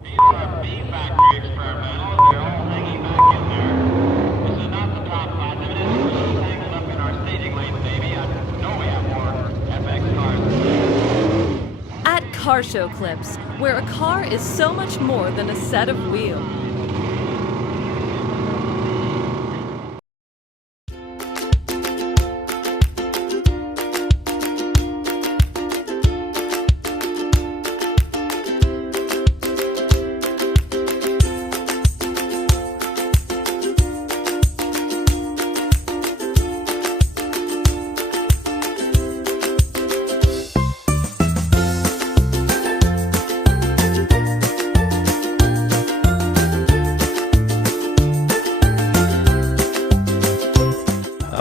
These are B-factory experimentals. They're all hanging back in there. This is not the top class. It is tangled up in our staging lanes, baby. I know we have more FX cars. At Car Show Clips, where a car is so much more than a set of wheels.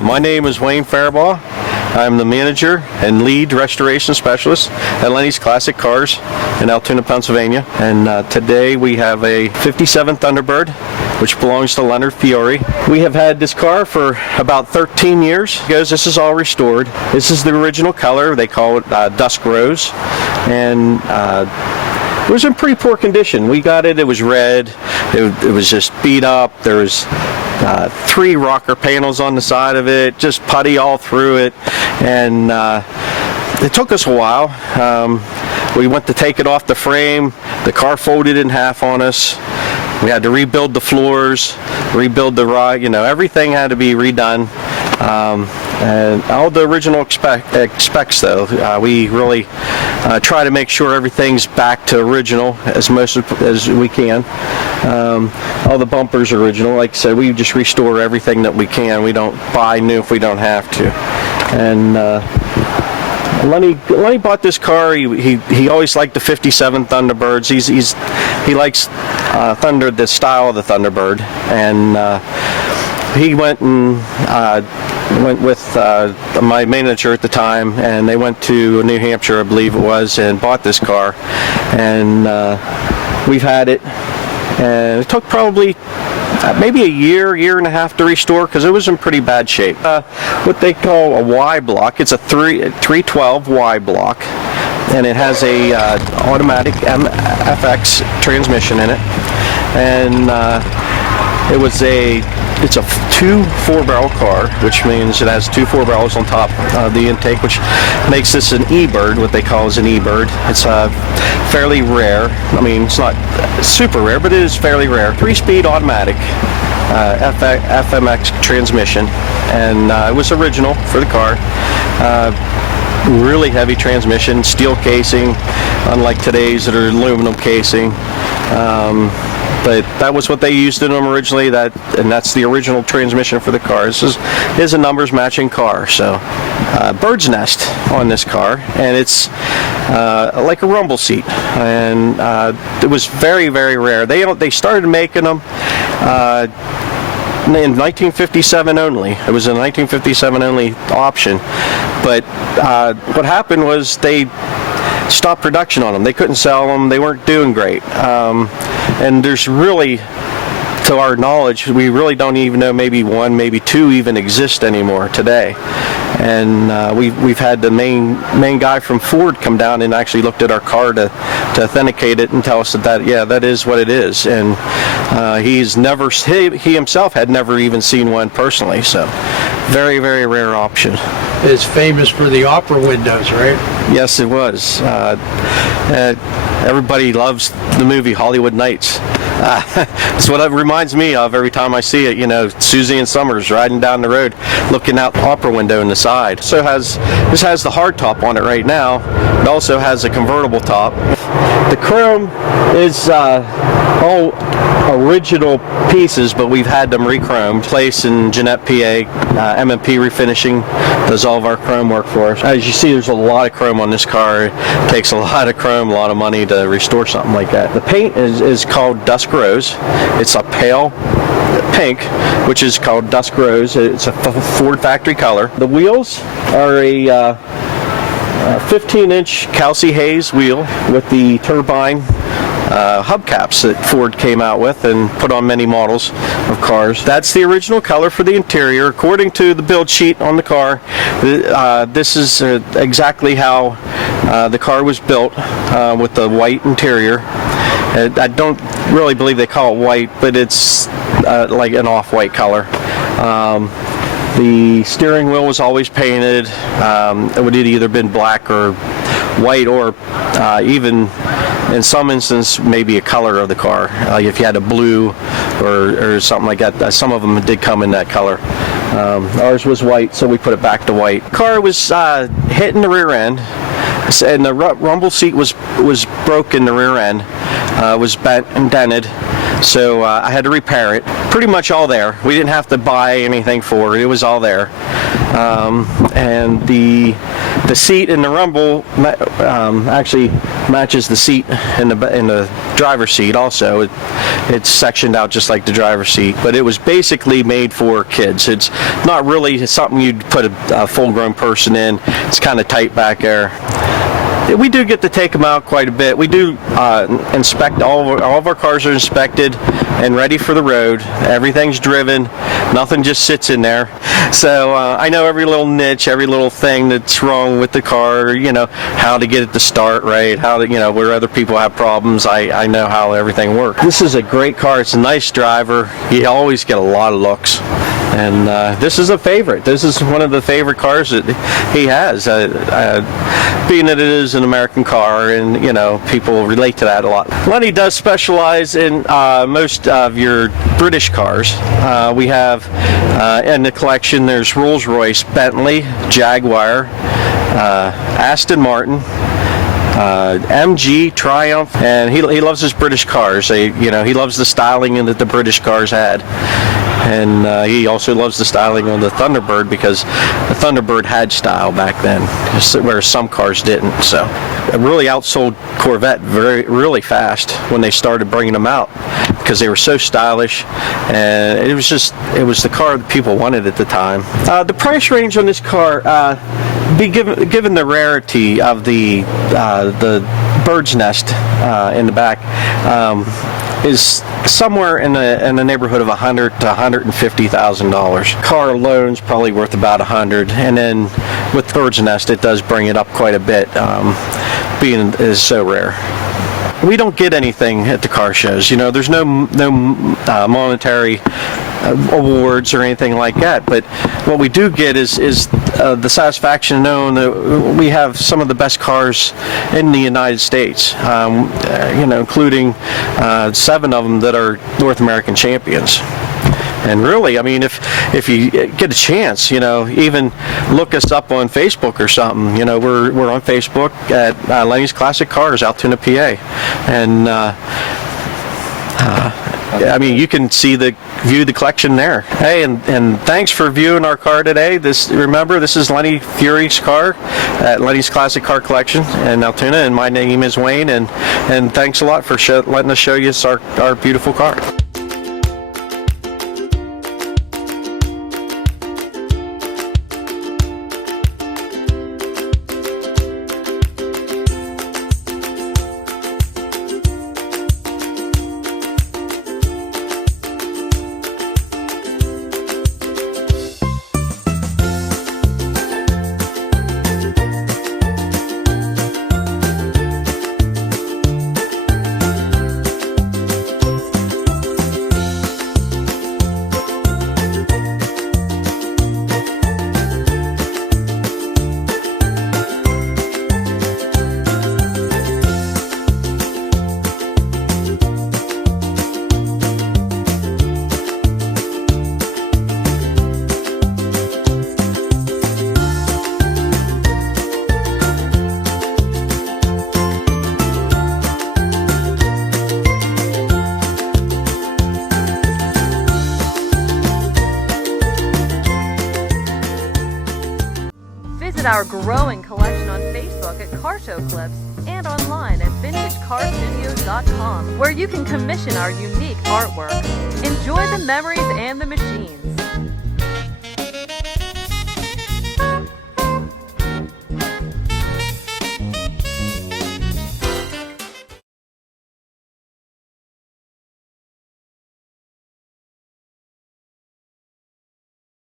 My name is Wayne Faribaugh. I'm the manager and lead restoration specialist at Lenny's Classic Cars in Altoona, Pennsylvania. And today we have a 57 Thunderbird, which belongs to Leonard Fiore. We have had this car for about 13 years. This is all restored. This is the original color. They call it Dusk Rose. And it was in pretty poor condition. We got it, it was red, it was just beat up. There was 3 rocker panels on the side of it, just putty all through it, and it took us a while. We went to take it off the frame, the car folded in half on us. We had to rebuild the floors, rebuild the ride, everything had to be redone. And all the original specs though, we really try to make sure everything's back to original as we can. All the bumpers are original. Like I said, we just restore everything that we can. We don't buy new if we don't have to. And Lenny bought this car. He always liked the 57 Thunderbirds. He likes the style of the Thunderbird, and he went with my manager at the time, and they went to New Hampshire, I believe it was, and bought this car. And we've had it, and it took probably maybe a year and a half to restore because it was in pretty bad shape. What they call a Y block. It's a 312 Y block, and it has a automatic FX transmission in it, and it's a 2 4-barrel car, which means it has 2 4-barrels on top of the intake, which makes this an E-Bird, what they call is an E-Bird. It's fairly rare. I mean, it's not super rare, but it is fairly rare. 3-speed automatic FMX transmission, and it was original for the car. Really heavy transmission, steel casing, unlike today's that are aluminum casing. But that was what they used in them originally, and that's the original transmission for the car. This is a numbers matching car. So Birdnest on this car, and it's like a rumble seat, and it was very, very rare. They started making them in 1957 only. It was a 1957 only option, but what happened was they stopped production on them. They couldn't sell them. They weren't doing great. And there's really, to our knowledge, we really don't even know, maybe 1, maybe 2 even exist anymore today. And we've had the main guy from Ford come down and actually looked at our car to authenticate it and tell us that is what it is. And he himself had never even seen one personally. So very, very rare option. It's famous for the opera windows, right? Yes, it was. Everybody loves the movie Hollywood Nights. It's what it reminds me of every time I see it. Susie and Summers riding down the road, looking out the opera window in the side. This has the hard top on it right now. It also has a convertible top. The chrome is all original pieces, but we've had them re-chromed. Place in Jeanette, PA. M&P Refinishing does all of our chrome work for us. As you see, there's a lot of chrome on this car. It takes a lot of chrome, a lot of money to restore something like that. The paint is called Dusk Rose. It's a pale pink, which is called Dusk Rose. It's a Ford factory color. The wheels are a 15-inch Kelsey Hayes wheel with the turbine hubcaps that Ford came out with and put on many models of cars. That's the original color for the interior. According to the build sheet on the car, this is exactly how the car was built, with the white interior. I don't really believe they call it white, but it's like an off-white color. The steering wheel was always painted. It would have either been black or white, or even in some instances maybe a color of the car. Like if you had a blue or something like that. Some of them did come in that color. Ours was white, so we put it back to white. The car was hit in the rear end, and the rumble seat was broke in the rear end. Was bent and dented. So I had to repair it. Pretty much all there. We didn't have to buy anything for it. It was all there. And the seat in the rumble actually matches the seat in the driver's seat also. It's sectioned out just like the driver's seat, but it was basically made for kids. It's not really something you'd put a full-grown person in. It's kind of tight back there. We do get to take them out quite a bit. We do inspect all of our cars are inspected and ready for the road. Everything's driven. Nothing just sits in there. So I know every little niche, every little thing that's wrong with the car. You know, how to get it to start right. How to, where other people have problems. I know how everything works. This is a great car. It's a nice driver. You always get a lot of looks. And this is a favorite. This is one of the favorite cars that he has. Being that it is an American car, and people relate to that a lot. Lenny does specialize in most of your British cars. We have in the collection. There's Royce, Bentley, Jaguar, Aston Martin, MG, Triumph, and he loves his British cars. He loves the styling that the British cars had. And he also loves the styling on the Thunderbird, because the Thunderbird had style back then, where some cars didn't. So it really outsold Corvette really fast when they started bringing them out, because they were so stylish, and it was the car that people wanted at the time. The price range on this car, given the rarity of the bird's nest in the back, is somewhere in the neighborhood of $100,000 to $150,000. Car alone's probably worth about $100,000, and then with bird's nest, it does bring it up quite a bit, being it is so rare. We don't get anything at the car shows. There's no monetary awards or anything like that, but what we do get is the satisfaction knowing that we have some of the best cars in the United States, including 7 of them that are North American champions. And really, I mean, if you get a chance, even look us up on Facebook or something. We're on Facebook at Lenny's Classic Cars, Altoona, PA, and I mean, you can view the collection there. Hey, and thanks for viewing our car today. Remember, this is Lenny Fury's car at Lenny's Classic Car Collection in Altoona, and my name is Wayne. And thanks a lot for letting us show you our beautiful car. Our growing collection on Facebook at Car Show Clips, and online at VintageCarStudios.com, where you can commission our unique artwork. Enjoy the memories and the machines.